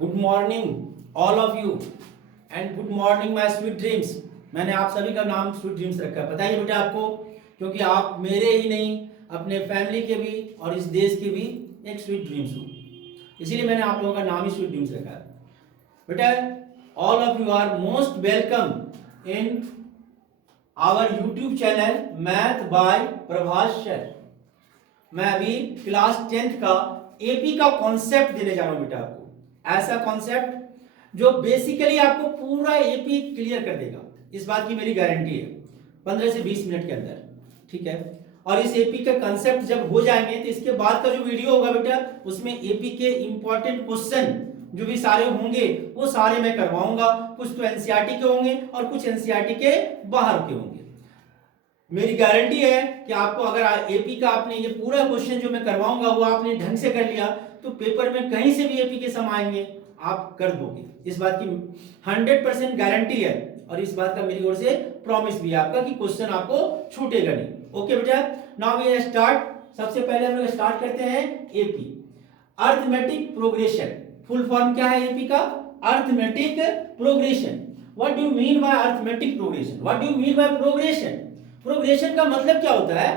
Good morning all of you and good morning my sweet dreams. मैंने आप सभी का नाम स्वीट ड्रीम्स रखा है, बताइए बेटा आपको, क्योंकि आप मेरे ही नहीं अपने फैमिली के भी और इस देश के भी एक स्वीट ड्रीम्स हो, इसीलिए मैंने आप लोगों का नाम ही स्वीट ड्रीम्स रखा है। बेटा all of you are most welcome in our YouTube channel math by Prabhas sir. मैं अभी क्लास 10th का एपी का कॉन्सेप्ट देने जा रहा हूं बेटा आपको, ऐसा कॉन्सेप्ट जो बेसिकली आपको पूरा एपी क्लियर कर देगा, इस बात की मेरी गारंटी है 15 से 20 मिनट के अंदर, ठीक है। और इस एपी का कॉन्सेप्ट जब हो जाएंगे तो इसके बाद का जो वीडियो होगा बेटा उसमें एपी के इंपॉर्टेंट क्वेश्चन जो भी सारे होंगे वो सारे मैं करवाऊंगा। कुछ तो एनसीईआरटी के होंगे और कुछ एनसीईआरटी के बाहर के होंगे। मेरी गारंटी है कि आपको अगर एपी का आपने ये पूरा क्वेश्चन जो मैं करवाऊंगा वो आपने ढंग से कर लिया तो पेपर में कहीं से भी एपी के सम आएंगे आप कर दोगे, इस बात की 100% गारंटी है। और इस बात का मेरी ओर से प्रॉमिस भी है आपका कि क्वेश्चन आपको छूटेगा नहीं। ओके बेटा, नाउ वी स्टार्ट। सबसे पहले हम लोग स्टार्ट करते हैं AP arithmetic progression. Full form क्या है एपी का? Arithmetic progression. What do you mean by arithmetic progression? What do you mean by progression? Progression का मतलब क्या होता है?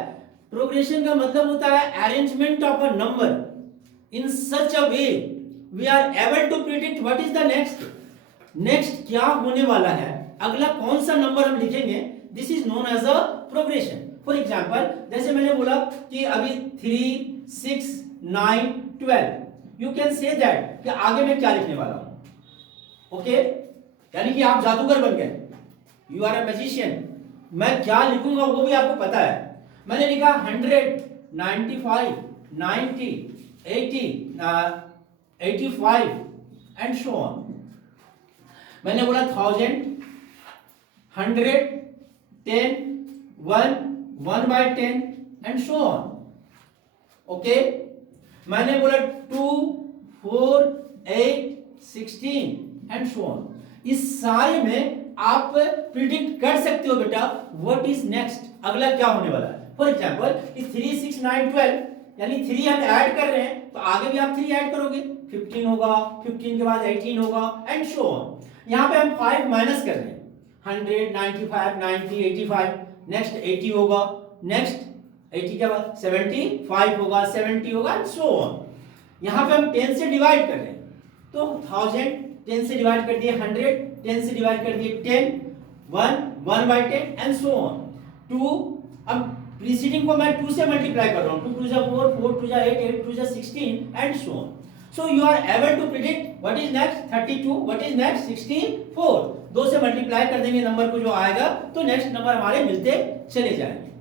प्रोग्रेशन का मतलब होता है arrangement of a number in such a way we are able to predict what is the next. Next क्या होने वाला है, अगला कौन सा नंबर हम लिखेंगे, this is known as a progression. For example जैसे मैंने बोला कि अभी 3, 6, 9, 12, यू कैन से दैट कि आगे मैं क्या लिखने वाला हूं। ओके, यानी कि आप जादूगर बन गए, यू आर अ मैजिशियन। मैं क्या लिखूंगा वो भी आपको पता है। मैंने लिखा 100, 95, 90, 80, 85 एंड सो ऑन। मैंने बोला 1000, 100, 10, 1, 1/10 एंड सो ऑन। ओके, मैंने बोला 2, 4, 8, 16 एंड सो ऑन। इस सारे में आप प्रिडिक्ट कर सकते हो बेटा व्हाट इज नेक्स्ट, अगला क्या होने वाला है। फॉर एग्जांपल इस 3, 6, 9, 12 यानी 3 हम ऐड कर रहे हैं तो आगे भी आप 3 ऐड करोगे, 15 होगा, 15 के बाद 18 होगा एंड सो ऑन। यहां पे हम 5 माइनस कर रहे हैं, 100, 95, 90, 85, नेक्स्ट 80 होगा, नेक्स्ट 80 के बाद 75 होगा, 70 होगा एंड सो ऑन। यहां पे हम 10 से डिवाइड कर रहे हैं तो 1000 10 से डिवाइड कर दिए, 100 10 से डिवाइड कर दिए, 10, 1, 1/10 एंड सो ऑन। 2, अब प्रीसीडिंग को मैं 2 से मल्टीप्लाई कर रहा हूं, 2 2 जा 4, 4 2 जा 8, 8 2 जा 16 and so on. So you are able to predict what is next 32, what is next 64। 2 से मल्टीप्लाई कर देंगे नंबर को जो आएगा तो नेक्स्ट नंबर हमारे मिलते चले जाएंगे।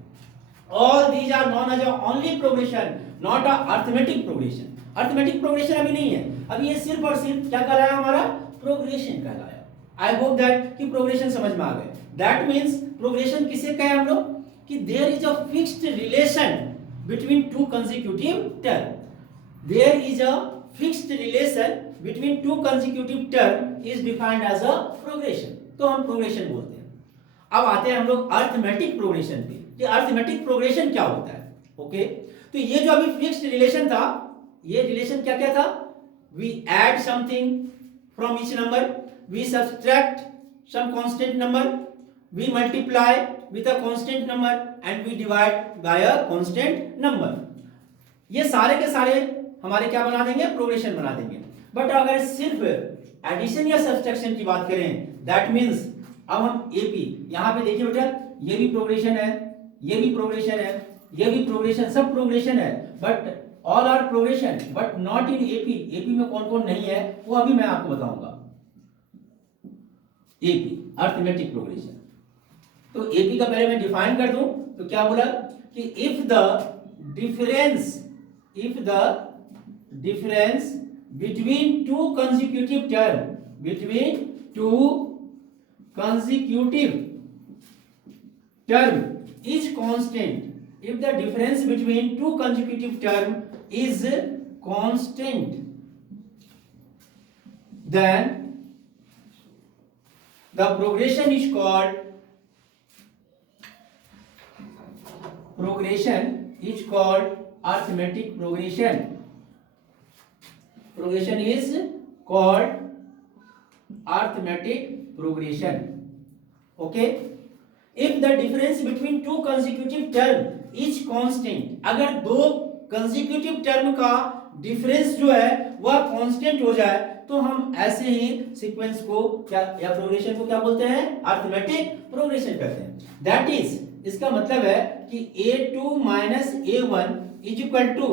All these are known as only progression, not a arithmetic progression. Arithmetic progression अभी नहीं है, अभी ये सिर्फ और सिर्फ क्या कहलाया हमारा, प्रोग्रेशन कहलाया। आई होप दैट कि प्रोग्रेशन समझ में आ गए। दैट मींस प्रोग्रेशन किसे कहे हम लोग कि there is a fixed relation between two consecutive term. There is a fixed relation between two consecutive term is defined as a progression, तो हम प्रोग्रेशन बोलते हैं। अब आते हैं हम लोग अर्थमेटिक प्रोग्रेशन पे कि अर्थमेटिक प्रोग्रेशन क्या होता है। ओके, तो ये जो अभी फिक्स्ड रिलेशन था, ये रिलेशन क्या क्या था, we add something from each number, we subtract some constant number, we multiply with a constant number and we divide by a constant number. ये सारे के सारे हमारे क्या बना देंगे, प्रोग्रेशन बना देंगे। बट अगर सिर्फ एडिशन या सब्सट्रैक्शन की बात करें, दैट मींस अब हम एपी, यहां पे देखिए बेटा ये भी प्रोग्रेशन है, ये भी प्रोग्रेशन है, ये भी प्रोग्रेशन, सब प्रोग्रेशन है, but all are progression but not in AP. AP में कौन कौन नहीं है वो अभी मैं आपको बताऊंगा। एपी अर्थमेटिक प्रोग्रेशन, तो एपी का पहले मैं डिफाइन कर दूं तो क्या बोला कि if the difference between two consecutive term, between two consecutive term is constant, if the difference between two consecutive term is constant, then the progression is called arithmetic progression. Progression is called arithmetic progression. Okay, if the difference between two consecutive term is constant, अगर दो consecutive term का difference जो है वह constant हो जाए तो हम ऐसे ही सीक्वेंस को क्या या प्रोग्रेशन को क्या बोलते हैं, अरिथमेटिक प्रोग्रेशन कहते हैं। दैट इज, इसका मतलब है कि a2 minus a1 is equal to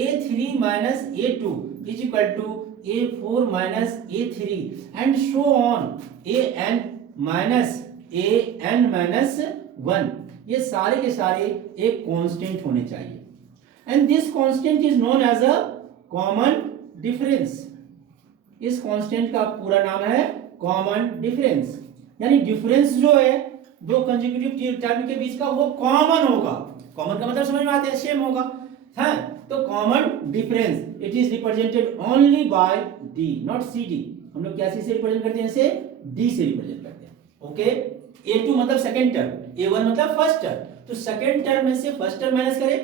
a3 minus a2 is equal to a4 minus a3 and so on an minus 1। ये सारे के सारे एक कांस्टेंट होने चाहिए and this constant is known as a common difference. इस कांस्टेंट का पूरा नाम है कॉमन डिफरेंस, यानी डिफरेंस जो है दो कंसेक्यूटिव टर्म के बीच का वो कॉमन होगा। कॉमन का मतलब समझ में आता है, सेम होगा, है। तो common difference it is represented only by D, not C D. हम लोग क्या से रिप्रेजेंट करते हैं, इसे डी से रिप्रेजेंट करते हैं। ओके, a2 मतलब सेकंड टर्म, a1 मतलब फर्स्ट टर्म। तो सेकंड टर्म में से फर्स्ट टर्म माइनस करें,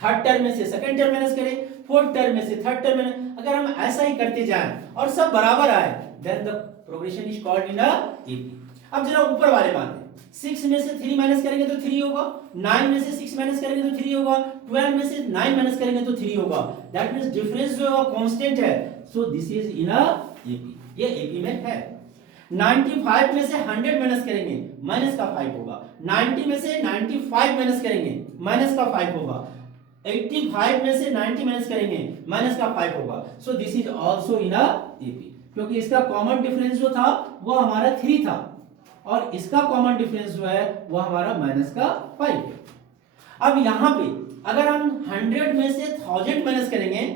थर्ड टर्म में से सेकंड टर्म माइनस करें, फोर्थ टर्म में से थर्ड टर्म माइनस। अगर हम ऐसा ही करते जाएं और सब बराबर आए then the progression is called in AP. अब जरा ऊपर वाले मानते हैं, 6 में से 3 माइनस करेंगे तो 3 होगा, 9 में से 6 माइनस करेंगे तो 3 होगा, 12 में से 9 माइनस करेंगे तो 3 होगा। दैट मींस डिफरेंस जो है कांस्टेंट है। So this is in AP, ये एपी में है। 95 में से 100 माइनस करेंगे, माइनस का 5 होगा। 90 में से 95 माइनस करेंगे, माइनस का 5 होगा। 85 में से 90 माइनस करेंगे, माइनस का 5 होगा। So this is also in AP, क्योंकि इसका कॉमन डिफरेंस जो था वो हमारा 3 था और इसका कॉमन डिफरेंस जो है वो हमारा माइनस का 5 है। अब यहां पे अगर हम 100 में से 1000 माइनस करेंगे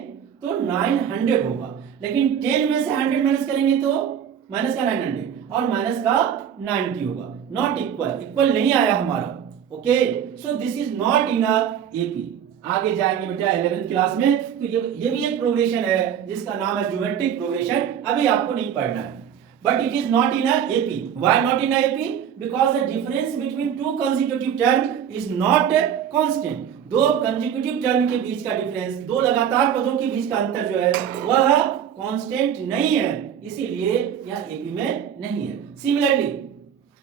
तो 900 होगा, लेकिन 10 में से 100 माइनस करेंगे तो माइनस का 900 और माइनस का 90 होगा। नॉट इक्वल, इक्वल नहीं आया हमारा। Okay, so this is not in AP. आगे जाएंगे बेटा 11th क्लास में, तो ये भी एक प्रोग्रेशन है जिसका नाम है ज्योमेट्रिक प्रोग्रेशन। अभी आपको नहीं पढ़ना है, but it is not in AP. Why not in AP? Because the difference between two consecutive term is not constant. दो कंसेक्यूटिव टर्म के बीच का डिफरेंस, दो लगातार पदों के बीच का अंतर जो है वह कांस्टेंट नहीं है, इसीलिए यह एपी में नहीं है। Similarly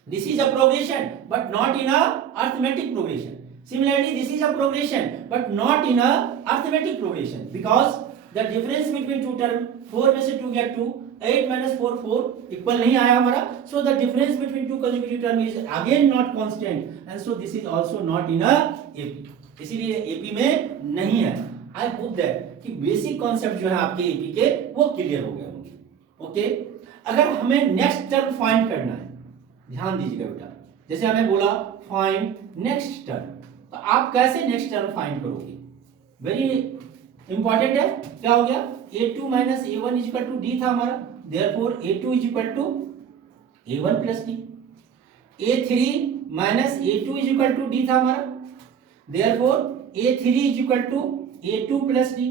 this is a progression but not in arithmetic progression. Similarly, this is a progression but not in a arithmetic progression because the difference between two term 4 में से 2 गया 2, 8 minus 4 4 इक्वल नहीं आया हमारा। So the difference between two consecutive term is again not constant and so this is also not in a AP, इसीलिए AP में नहीं है। I hope that कि बेसिक कॉन्सेप्ट जो है आपके AP के वो क्लियर हो गए होंगे। ओके, अगर हमें नेक्स्ट टर्म फाइंड करना है, ध्यान दीजिएगा बेटा, जैसे हमें बोला फाइंड नेक्स्ट टर्म, तो आप कैसे नेक्स्ट टर्म फाइंड करोगे? वेरी इंपॉर्टेंट है। क्या हो गया, a2 minus a1 is equal to d था हमारा, therefore a2 is equal to a1 plus d। a3 minus a2 is equal to d था हमारा, therefore a3 is equal to a2 plus d।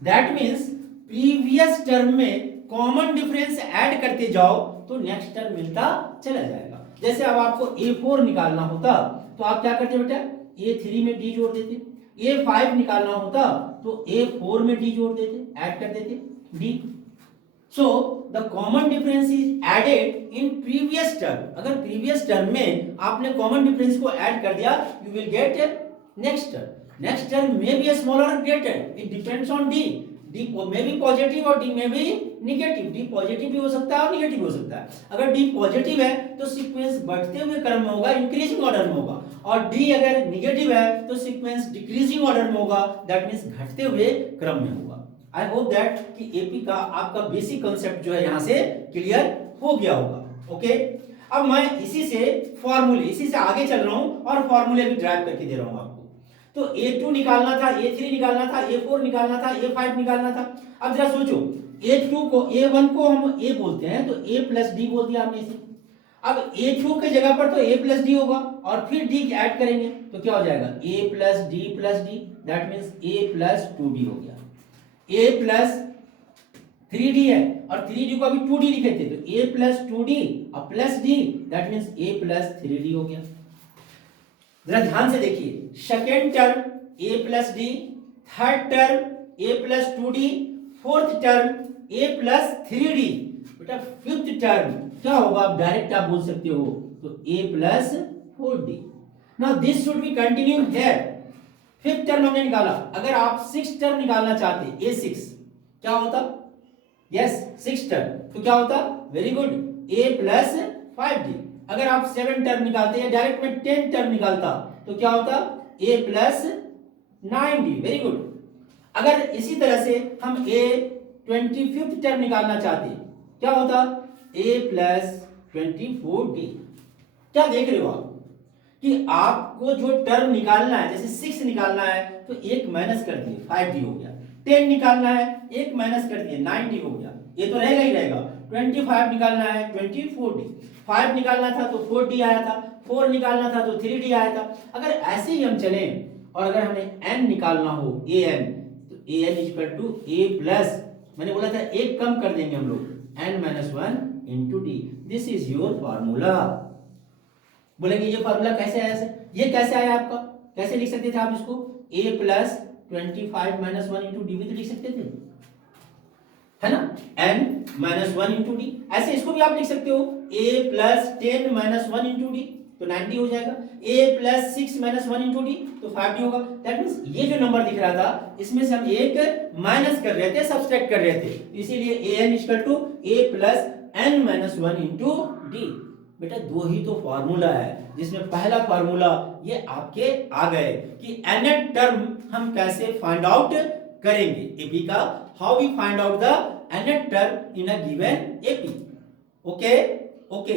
That means previous term में common difference add करते जाओ तो next term मिलता चला जाएगा। जैसे अब आपको a4 निकालना होता तो आप क्या करते बेटा, a3 में d जोड़ देते, a5 निकालना होता तो a4 में d जोड़ देते, ऐड कर देते d। So the common difference is added in previous term. अगर प्रीवियस टर्म में आपने कॉमन डिफरेंस को ऐड कर दिया, you will get next term. Next term may be smaller और greater, it depends on d। d may be positive और d may be negative. d positive भी हो सकता है और निगेटिव हो सकता है। अगर d पॉजिटिव है तो सीक्वेंस बढ़ते हुए क्रम में होगा, इंक्रीजिंग ऑर्डर में होगा, और d अगर निगेटिव है तो सीक्वेंस डिक्रीजिंग ऑर्डर में होगा, दैट मींस घटते हुए क्रम में होगा। आई होप दैट कि एपी का आपका बेसिक कांसेप्ट जो है यहां से क्लियर हो गया होगा। ओके, अब मैं इसी से आगे चल रहा हूं और फॉर्मूले भी ड्राइव करके दे रहा हूं आपको। तो a2 निकालना था, a3 निकालना था, a4 निकालना था, a5 निकालना था। अब जरा सोचो, a2 को a1 को हम a बोलते हैं तो a प्लस डी बोल दिया हमने इसे। अब a2 के जगह पर तो a प्लस डी होगा और फिर d ऐड करेंगे तो क्या हो जाएगा, a plus D, that means a plus 2d हो गया। a प्लस 3d है और 3d को अभी 2d लिखे थे तो a प्लस 2d और plus d, that means a plus 3d हो गया। जरा ध्यान से देखिए, second term a plus D, third term a plus 2d, fourth term a plus 3d, बेटा फिफ्थ टर्म क्या होगा, आप डायरेक्ट आप बोल सकते हो, तो a plus 4d। Now this should be continue here. Fifth term हमने निकाला, अगर आप सिक्स टर्म निकालना चाहते a6 क्या होता, यस सिक्स टर्म, तो क्या होता, very good, a plus 5d। अगर आप सेवन टर्म निकालते या डायरेक्ट में 10 टर्म निकालता तो क्या होता, a plus 9d, very good. अगर इसी तरह से हम a 25th टर्म निकालना चाहते क्या होता, a प्लस 24d। क्या देख रहे हो आप कि आपको जो टर्म निकालना है, जैसे 6 निकालना है तो एक माइनस कर दिए 5d हो गया, 10 निकालना है एक माइनस कर दिए 9d हो गया, ये तो रहेगा ही रहेगा। 25 निकालना है 24d, 5 निकालना था तो 4d आया था, 4 निकालना था तो 3d आया था। अगर ऐसे ही हम चलें और अगर हमें n निकालना हो an, तो an equal to a plus, मैंने बोला था एक कम कर देंगे हम लोग, n minus 1 into D. This is your formula. बोलेंगे ये फार्मूला कैसे आया सर, ये कैसे आया आपका, कैसे लिख सकते थे आप इसको, a plus 25 minus 1 into D भी तो लिख सकते थे, है ना, n माइनस 1 इंटू डी। ऐसे इसको भी आप लिख सकते हो, a plus 10 minus 1 into D तो 90 हो जाएगा, a plus 6 minus 1 into D तो 5d होगा। दैट मीन्स ये जो नंबर दिख रहा था इसमें से हम एक माइनस कर रहे थे, सब्सट्रैक्ट कर रहे थे, इसीलिए an equal to a plus n minus 1 into D. बेटा दो ही तो फार्मूला है, जिसमें पहला फार्मूला ये आपके आ गए कि nth टर्म हम कैसे फाइंड आउट करेंगे, एपी का how we find out the nth term in a given AP. Okay okay